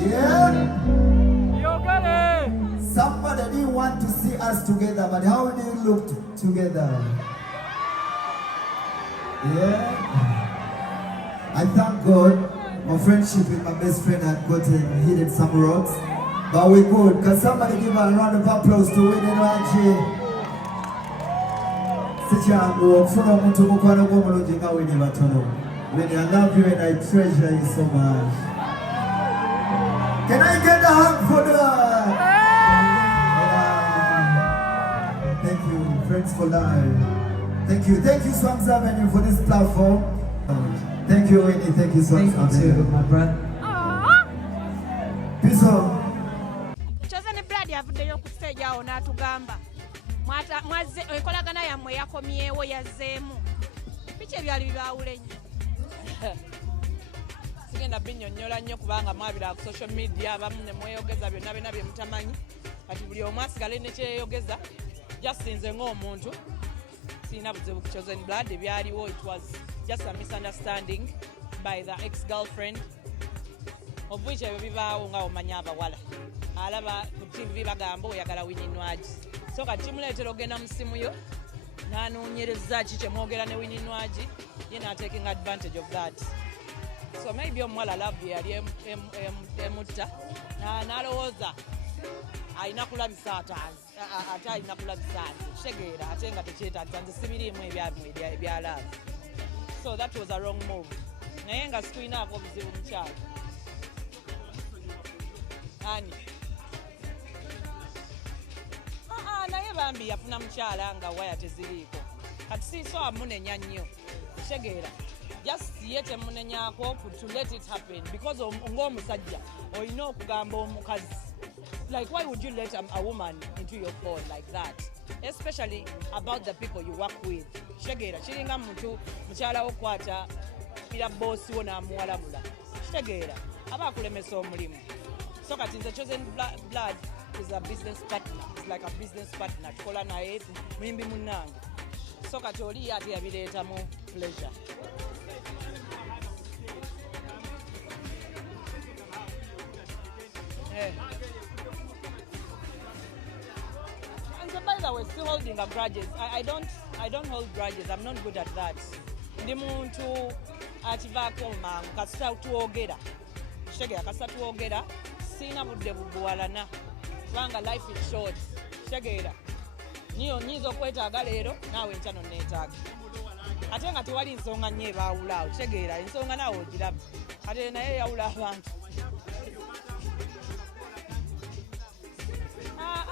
Yeah? Somebody didn't want to see us together, but how do you look together? Yeah? I thank God my friendship with my best friend had gotten hit some rocks, but we good. Can somebody give a round of applause to Winnie Nwagi? Winnie, I love you and I treasure you so much. Can I get a hug for that? Thank you, friends for life. Thank you, Swamps Avenue for this platform. Thank you, Winnie. Thank you, Swamps Avenue. Thank you, my brother. Peace out. Chozen blood yavuddeyo ku stage awo n'atugamba mwaze enkolagana yammwe yakomyewo yazzeemu biki ebyali bibaawula ennyo. Sigenda binnyonnyola nnyo kubanga mwabira ku social media abamu ne mweyogeza byonna bye mutamanyi kati buli omu asigale ne kyeyogeza just nze ng'omuntu sirina buzibu ku Chozen blood ebyaliwo it was just a misunderstanding by the ex-girlfriend of which ebyo bibaawo nga omanya abawala alaba ku TV bagamba oyagala Winnie Nwagi so kati kimuleetera ogenda mu simu yo n'anoonyereza ki kyemwogera ne Winnie Nwagi ye not taking advantage of that. So maybe omuwala labbi yali emutta n'alowooza alina kulabisa ate alina kulabisa nti kitegeera ate nga tekyetagisa nti sibiriimu ebyalaavu. So that was a wrong move. Naye nga sikulinaako buzibu mukyalo. Ani? Naye bambi yafuna mukyala nga waya teziriiko. Kati siiso amunenya nnyo. Kitegeera. Just ye temunenyaako to let it happen because ng'omusajja olina okugamba omukazi. Like why would you let a woman into your phone like that? Especially about the people you work with. Kitegeera kiringa muntu mukyala okwata pira bossi wo n'amuwalamula. Kitegeera aba akulemesa omulimu. So kati nze Chozen blood is a business partner. It's like a business partner. Tukola naye muyimbi munnange. So kati oli ate yabireetamu pleasure. And so by the way, still holding a grudges. I don't hold grudges. I'm not good at that. Ndi muntu ativaako mangu kasita tuogera. Kitegeera kasita tuogera sina budde bubuwalana. Kubanga life is short. Kitegeera. Niyo nyiza okwetaaga leero naawe enkya nonneetaaga. Ate nga tewali nsonga nnyo ebaawulaawo. Kitegeera ensonga naawe ogiraba. Ate naye yawula abantu.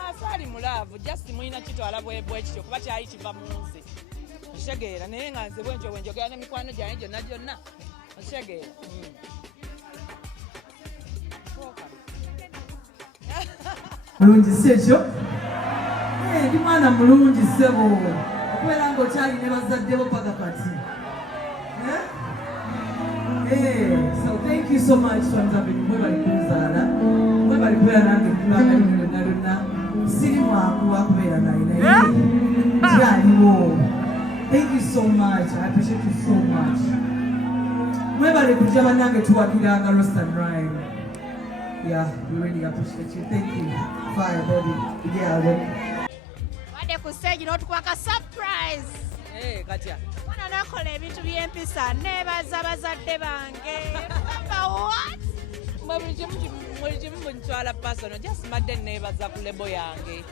Asali mulaavu just mulina kitwala bwe kityo kuba kyali kiva mu nze. Kitegeera naye nga nze bwe njogera n'emikwano gyange gyonna. Kitegeera. Mulungi si ekyo? Ndi mwana mulungi ssebo okubeera ng'okyali ne bazadde bo paka kati. So thank you so much Swamps Avenue mwe bali kunzaala mwe bali kubeera nange ebbanga lino lyonna lyonna siri mwakuba kubeera naye naye kyaliwo. Thank you so much. I appreciate you so much. Mwe bali kujja bannange tuwagiranga Lost and Rhyme. Yeah, we really appreciate you. Thank you. Fire, baby. Yeah, baby. Wadde ku stage n'otukwaka surprise. Katya. Mwana nakola ebintu by'empisa neebaza bazadde bange. What? Buli kimu buntwala personal. Just madde neebaza ku lebo yange.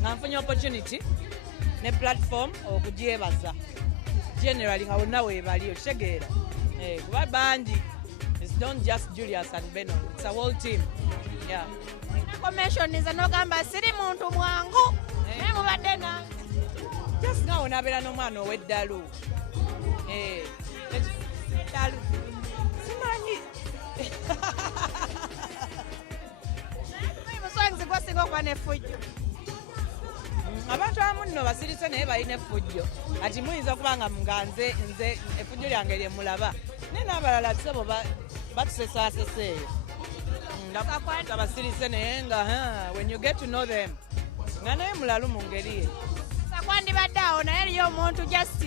Nga nfunye opportunity ne platform okugyebaza. Generally nga wonna weebaliyo. Kitegeera. Kuba bangi. It's not just Julius and Beno. It's a whole team. Yeah. Information is anogamba siri muntu mwangu. Naye mubadde nange. Just nga onabeera n'omwana ow'eddalu. Eddalu. Simanyi. Muswanzi gwasinga okuba n'effujjo. Abantu abamu nno basirise naye balina effujjo. Kati muyinza okuba nga nze effujjo lyange lye mulaba. Naye n'abalala tusebo batusesaseseeyo. Nga basirise naye nga when you get to know them nga naye mulalu mu ngeri ye. Sakwandibadde awo naye eriyo omuntu just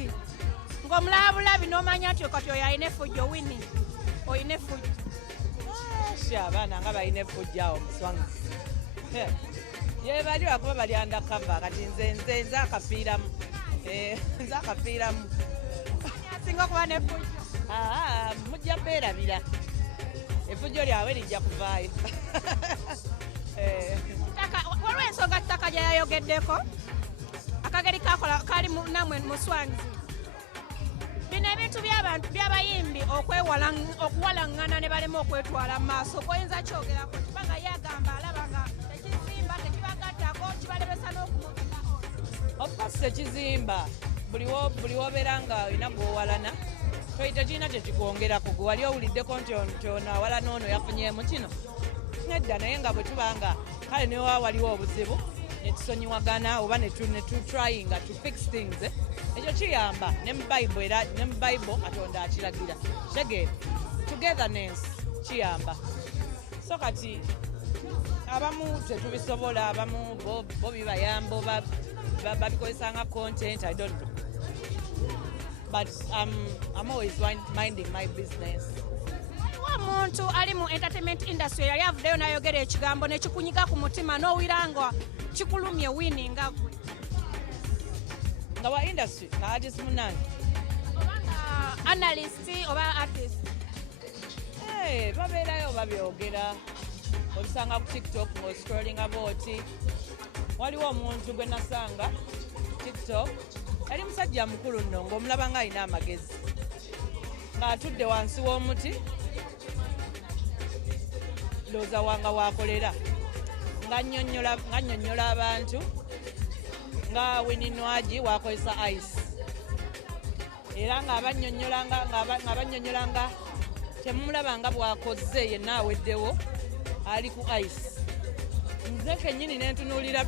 ng'omulaba bulabi n'omanya nti kati oyo alina effujjo Winnie. Oyina effujjo. Asha abaana nga balina effujjaawo muswangu ye bali bakuba bali undercover kati nze akafiiramu nze akafiiramu asinga okuba n'effujjo mujja beerabira effujjo lyabwe lijja kuvaayo waliwo ensonga ttaka gye yayogeddeko akageri kakola kali namwe muswanzi bino ebintu by'abantu by'abayimbi okuwalaŋŋana ne balema okwetwala mu maaso koyinza kyogerako kubanga yagamba alaba nga ekizimba tekibagattako kibalebesa n'okumuvugako ofcourse ekizimba buli wobeera nga olina gwowalana tekirina kye kikwongerako gwe wali owuliddeko nti ono awalana ono yafunyeemu kino nedda naye nga bwe tubanga kale newa waliwo obuzibu netusonyiwagana oba netutryinga to fix things ekyo kiyamba ne mu Bible Katonda akiragira tegeera togetherness kiyamba so kati abamu tetubisobola abamu bo bibayamba babikozesa nga content I don't know but I'm always minding my business. Omuntu ali mu entertainment industry yali avuddeyo n'ayogera ekigambo nekikunyiga ku mutima n'owira nga kikulumye Winnie nga gwe nga wa industry nga artist munange oba nga analyst oba artist babeerayo babyogera obisanga ku TikTok ng'oscrollinga booti waliwo omuntu gwe nasanga TikTok yali musajja mukulu nno ng'omulaba nga alina amagezi ng'atudde wansi w'omuti looza wanga waakolera nga nnyonnyola abantu nga Winnie Nwagi waakozesa ice era ng'abannyonnyolanga temumulaba nga bwakoze yenna aweddewo ali ku ice nze kennyini nentunuulira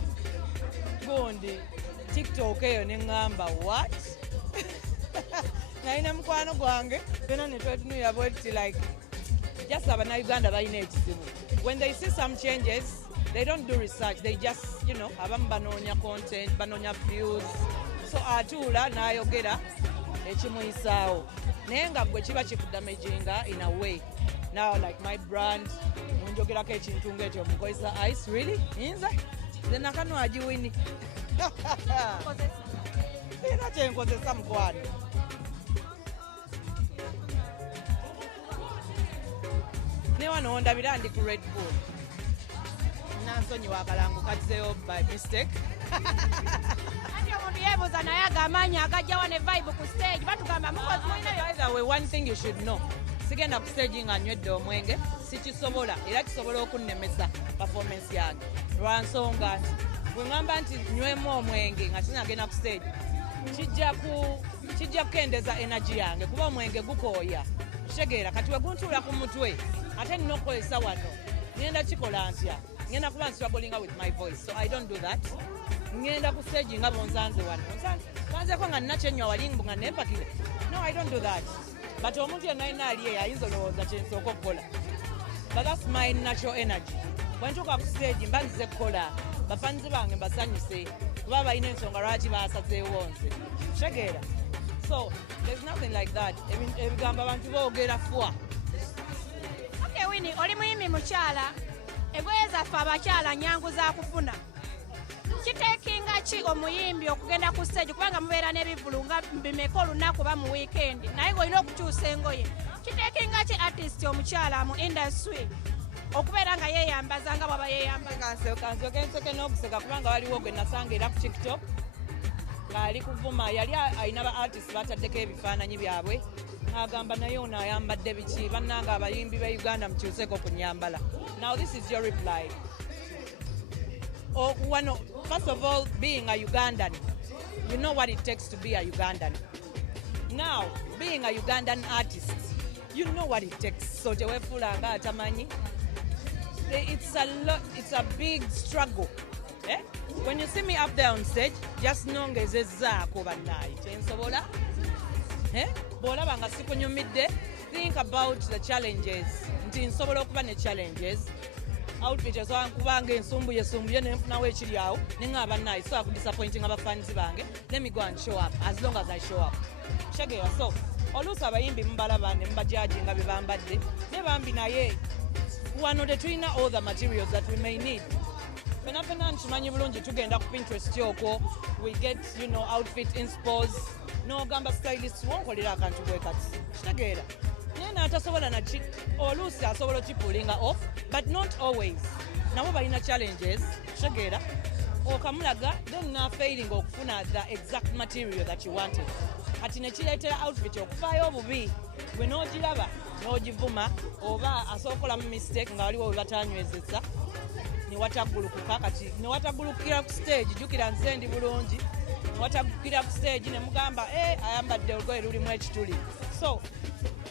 gundi TikTok eyo neŋŋamba what nalina mukwano gwange fena netwetunuulira bweti like just Uganda balina ekizibu when they see some changes they don't do research they just abamu banoonya content banoonya views so atuula n'ayogera ekimuyisaawo naye nga gwe kiba kikudamaginga in a way now like my brand munjogerako ekintu ngaekyo mukozesa ice really nze nakanwagi Winnie era kyenkozesa mukwano ne wano ndabira ndi ku Red Bull nansonyiwa akalango kazzeyo by mistake ati omuntu yeebuuza naye agamaanyi agajjawa ne vibe ku stage batugamba mukozi either way one thing you should know sigenda ku stage nga nywedde omwenge sikisobola era kisobola okunnemesa performance yange lwansonga nti bwe ŋŋamba nti nywemu omwenge nga sinagenda ku stage kijja kukendeza energy yange kuba omwenge gukooya kitegeera kati we guntuula ku mutwe ate nina okukozesa wano ngenda kikola ntya ngenda kuba struggling with my voice so I don't do that ngenda ku stage nga bonzanze wano nzanzeko nga nina kyenywa walimbu nga nempakire no I don't do that but omuntu yenna alina aliye ayinza olowooza kyensooka okukola but that's my natural energy bwentuuka ku stage mba nzize kukola bafanzi bange mbasanyuse kuba balina ensonga lwaki basazeewo nze kitegeera so there's nothing like that ebigambo abantu boogera fwa okay Winnie oli muyimbi mukyala engoye zaffe abakyala nyangu za kufuna kiteekinga ki omuyimbi okugenda ku stage kubanga mubeera n'ebivulu nga bimeka olunaku ba mu weekend naye ng'olina okukyusa engoye kiteekinga ki artist omukyala mu industry okubeera nga yeeyambaza nga bwaba yeeyambaza kansoke nseke n'okuseka kubanga waliwo gwe nasanga era ku TikTok ng'ali kuvuma yali alina ba artist bataddeko ebifaananyi byabwe agamba naye ono ayambadde biki bannanga abayimbi ba Uganda mukyuseko ku nyambala now this is your reply first of all being a Ugandan you know what it takes to be a Ugandan now being a Ugandan artist you know what it takes so tewefuula nga atamanyi it's a big struggle when you see me up there on stage just nongezezaako bannaye kyensobola bw'olaba nga sikunyumidde think about the challenges nti nsobola okuba ne challenges outfit esobola nkubanga ensumbuye nenfunawo ekiri awo neŋŋaba bannaye so akudisappointing abafaanizi bange let me go and show up as long as I show up kitegeera so oluusi abayimbi mubalaba ne mubajaji nga bye bambadde ne bambi naye wano tetulina all the materials that we may need. Fenafena nkimanyi bulungi tugenda ku Pinterest okwo, we get outfit inspos, n'ogamba stylist wonkolera akantu bwe kati kitegeera naye n'atasobola naki oluusi asobola okipulinga off but not always. Nabo balina challenges kitegeera okamulaga then failing okufuna the exact material that you wanted. Kati nekireetera outfit okufaayo obubi gwe n'ogiraba n'ogivuma oba asookola mu mistake nga waliwo we batanywezesa newataggulukuka. Kati newataggulukira ku stage jjukira nze ndi bulungi newataggulukira ku stage ne mugamba ayambadde olugoye lulimu ekituli. So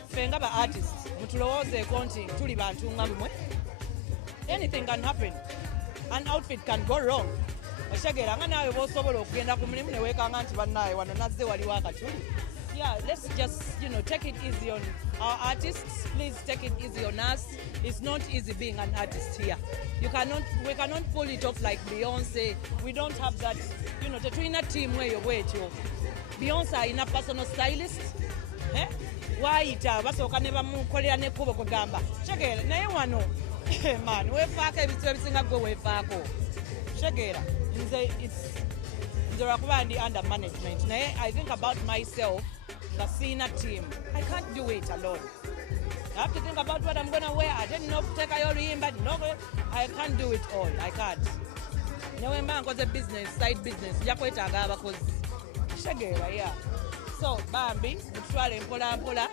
ffe nga ba artist mutulowoozeeko nti tuli bantu nga mmwe. Anything can happen. An outfit can go wrong. Otegeera nga naawe bw'osobola okugenda ku mulimu ne weekanga nti bannaawe wano nazze waliwo akatuli. Yeah, let's just take it easy on our artists. Please take it easy on us. It's not easy being an artist here. We cannot pull it off like Beyonce. We don't have that. Tetulina team weyo bwetyo. Beyonce alina personal stylist. Waayita basooka ne bamukolera n'ekkubo kugamba tegeera naye wano man weefaako ebizibu ebisinga gwe weefaako tegeera nze lwakuba ndi under management naye I think about myself nga siina team. I can't do it alone. I have to think about what I'm going to wear. I didn't know kuteekayo oluyimba. I can't do it all. I can't. Newe mba nkoze business, side business, nja kwetaaga abakozi. Kitegeera, yeah. So, bambi, mutwale mpola mpola,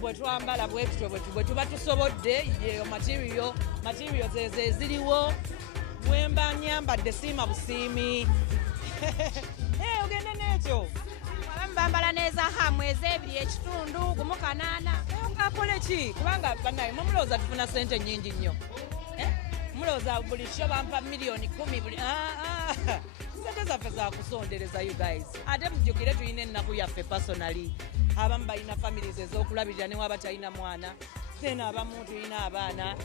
bwe twambala bwetyo bwe tuba tusobodde, yeyo material ze ziriwo, bwe mba nyambadde siima busiimi. Ogende n'ekyo. Bambala neza hamwe ez'ebiri ekitundu gumu kanaana. Akole ki? Kubanga bannaye mulowooza tufuna ssente nnyingi nnyo. Mulowooza buli kyo bampa miliyoni 10 buli. Ssente zaffe za kusondereza you guys. Ate mujjukire tulina ennaku yaffe personally. Abamu balina families ez'okulabirira ne waba talina mwana. Tena abamu tulina abaana.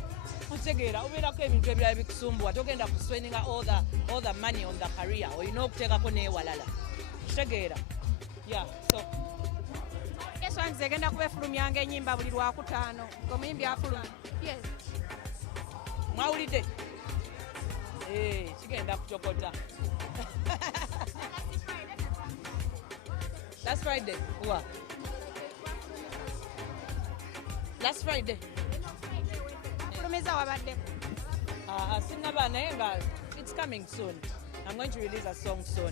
Otegeera obeerako ebintu ebirala bikusumbuwa togenda kusweninga all the money on the career. Olina okuteekako n'ewalala. Otegeera. Yeah, so Yes, one zegenda kubefulumyanga ennyimba buli lwakutaano. Omuyimbi afulumya. Yes. Mwawulidde? Kigenda kucokota. Last Friday. What? Last Friday. Afulumiza wabadde. Sinnaba naye nga it's coming soon. I'm going to release a song soon.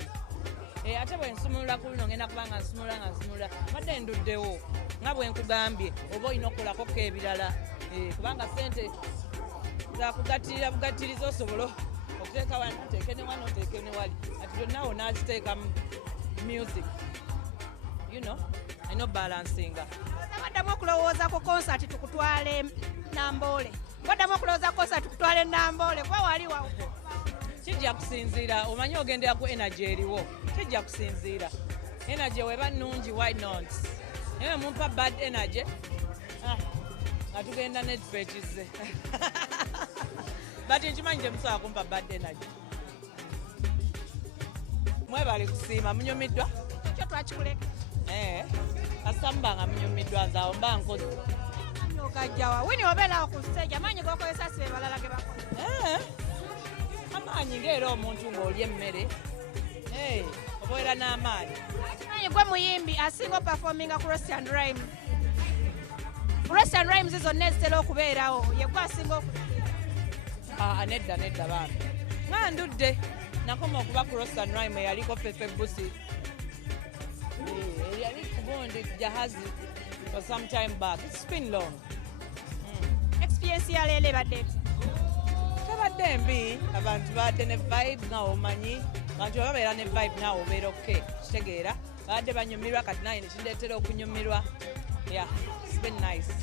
Ate bwe nsumulula ku luno ngenda kubanga nsumulula badde nduddewo nga bwe nkugambye oba olina okukolako ebirala kubanga ssente zakugattiriza bugattiriza osobola okuteeka wano oteeke ne wano oteeke ne wali ati byonna wonaaziteeka music I know balansinga. Baddamu okulowooza ku concert tukutwale Namboole. Baddamu okulowooza ku concert tukutwale Namboole kuba wali wawo. Kijja kusinziira omanyi ogendera ku energy eriwo kijja kusinziira energy weba nnungi why not naye mumpa bad energy nga tugenda netfekize but nkimanyi temusobola kumpa bad energy. Mwebali kusiima munyumiddwa Ekyo twakikuleka. kasamba nga munyumiddwa nze awo mba nkozi Okajjawa Winnie obeerawo ku stage amaanyi g'okozesa sibe balala ge bakola. Amaanyi ng'era omuntu ng'olya emmere obeera n'amaanyi. Kimanyi gwe muyimbi asinga opafominga ku Roast and Rhyme. Roast and Rhymes zonna ezitera okubeerawo ye gwe asinga nedda bambi nga ndudde nakoma okuba ku Roast and Rhyme eyaliko Fefe Busi yali kugundi jahazi for some time back. It's been long. experience ya leero ebadde tebadde mbi abantu badde ne vibe nga omanyi abantu babeera ne vibe naawe obeera okay kitegeera badde banyumirwa kati naye nekindeetera okunyumirwa. Yeah, it's been nice.